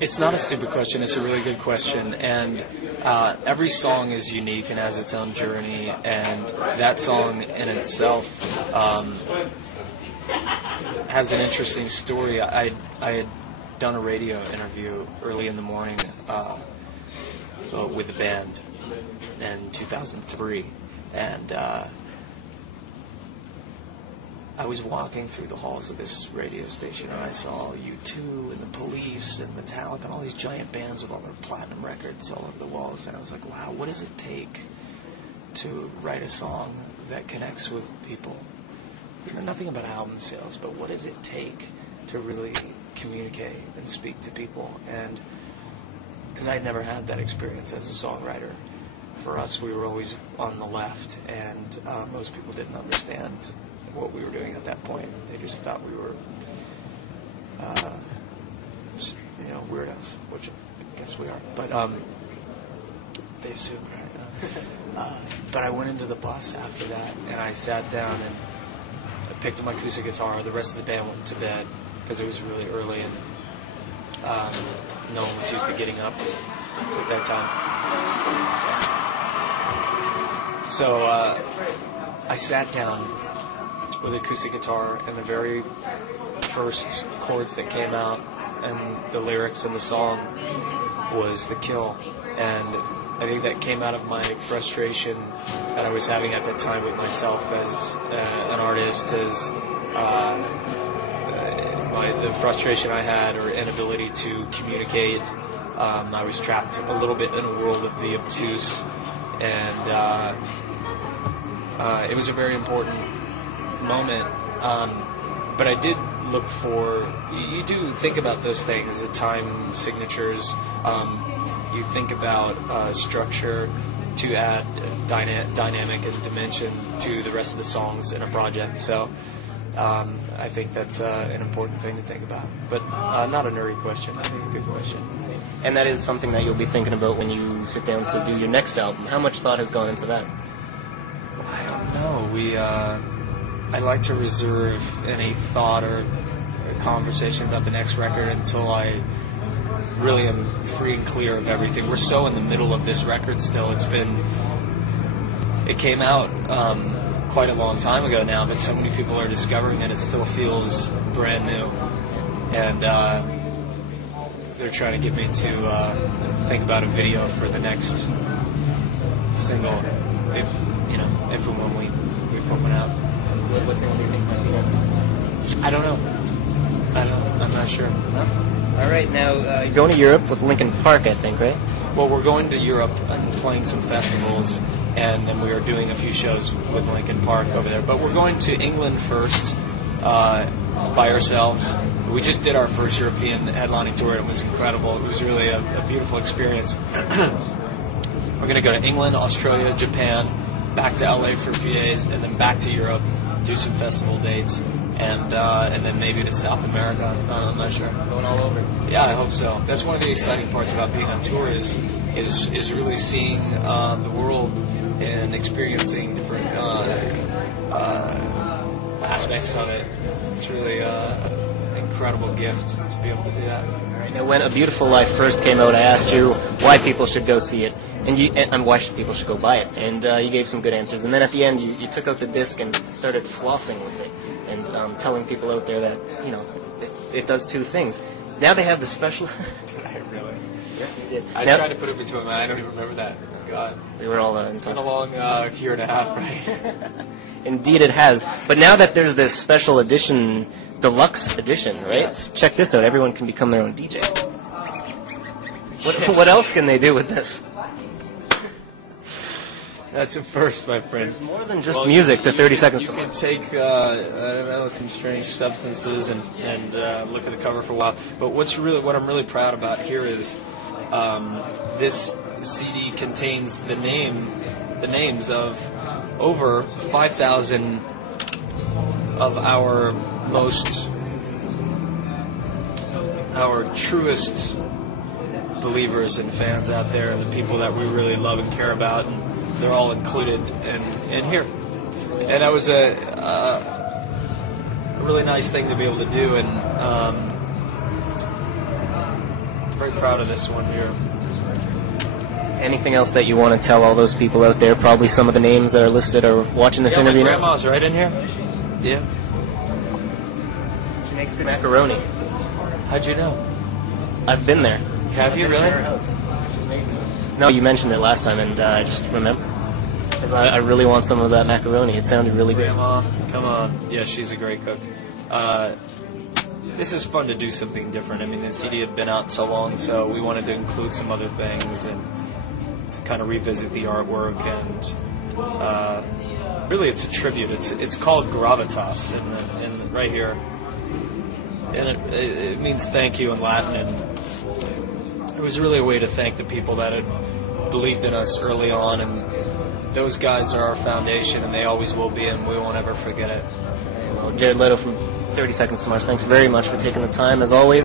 It's not a stupid question. It's a really good question, and every song is unique and has its own journey. And that song in itself has an interesting story. I had done a radio interview early in the morning with a band in 2003, and I was walking through the halls of this radio station, and I saw U2 and the Police and Metallica and all these giant bands with all their platinum records all over the walls, and I was like, wow, what does it take to write a song that connects with people? You know, nothing about album sales, but what does it take to really communicate and speak to people? And because I'd never had that experience as a songwriter. For us, we were always on the left, and most people didn't understand what we were doing at that point. They just thought we were, weirdos, which I guess we are. But they assumed, right? But I went into the bus after that, and I sat down and I picked up my acoustic guitar. The rest of the band went to bed because it was really early, and no one was used to getting up at that time. So I sat down with acoustic guitar, and the very first chords that came out and the lyrics in the song was The Kill. And I think that came out of my frustration that I was having at that time with myself as an artist, as the frustration I had or inability to communicate. I was trapped a little bit in a world of the obtuse, and it was a very important moment, but I did look for, you do think about those things, the time signatures, you think about structure to add dynamic and dimension to the rest of the songs in a project, so I think that's an important thing to think about, but not a nerdy question. I think a good question. And that is something that you'll be thinking about when you sit down to do your next album. How much thought has gone into that? I don't know. I like to reserve any thought or conversation about the next record until I really am free and clear of everything. We're so in the middle of this record still. It came out quite a long time ago now, but so many people are discovering it. It still feels brand new, and they're trying to get me to think about a video for the next single, if and when we put one out. What single do you think might be next? I don't know. I'm not sure. No? All right, now you're going to Europe with Linkin Park, I think, right? Well, we're going to Europe and playing some festivals, and then we are doing a few shows with Linkin Park over there. But we're going to England first by ourselves. We just did our first European headlining tour, and it was incredible. It was really a beautiful experience. We're going to go to England, Australia, Japan, back to LA for a few days, and then back to Europe, do some festival dates, and then maybe to South America. I'm not sure. Going all over. Yeah, I hope so. That's one of the exciting parts about being on tour is really seeing the world and experiencing different aspects of it. It's really an incredible gift to be able to do that. Now, when A Beautiful Life first came out, I asked you why people should go see it, and why people should go buy it, and you gave some good answers. And then at the end, you took out the disc and started flossing with it, and telling people out there that it does two things. Now they have the special. I really. Yes, you did. I tried to put it between my mind. I don't even remember that. God. They were all It's been a long year and a half, right? Indeed, it has. But now that there's this special edition, deluxe edition, right? Yes. Check this out. Everyone can become their own DJ. What else can they do with this? That's a first, my friend. There's more than just music to 30 seconds to You can take, I don't know, some strange substances and look at the cover for a while. But what I'm really proud about here is this CD contains the names of over 5,000 of our truest believers and fans out there, the people that we really love and care about, and they're all included in here. And that was a really nice thing to be able to do, and very proud of this one here. Anything else that you want to tell all those people out there? Probably some of the names that are listed are watching this interview my now. grandma's right in here. Yeah. She makes good macaroni. How'd you know? I've been there. Have you really? No, you mentioned it last time, and I just remember. 'Cause I really want some of that macaroni. It sounded really good. Grandma, come on. Yeah, she's a great cook. This is fun to do something different. I mean, the CD had been out so long, so we wanted to include some other things and to kind of revisit the artwork. And really, it's a tribute. It's called Gravitas, and right here, and it means thank you in Latin. And it was really a way to thank the people that had believed in us early on, and those guys are our foundation, and they always will be, and we won't ever forget it. Well, Jared Leto from 30 Seconds to Mars, thanks very much for taking the time, as always.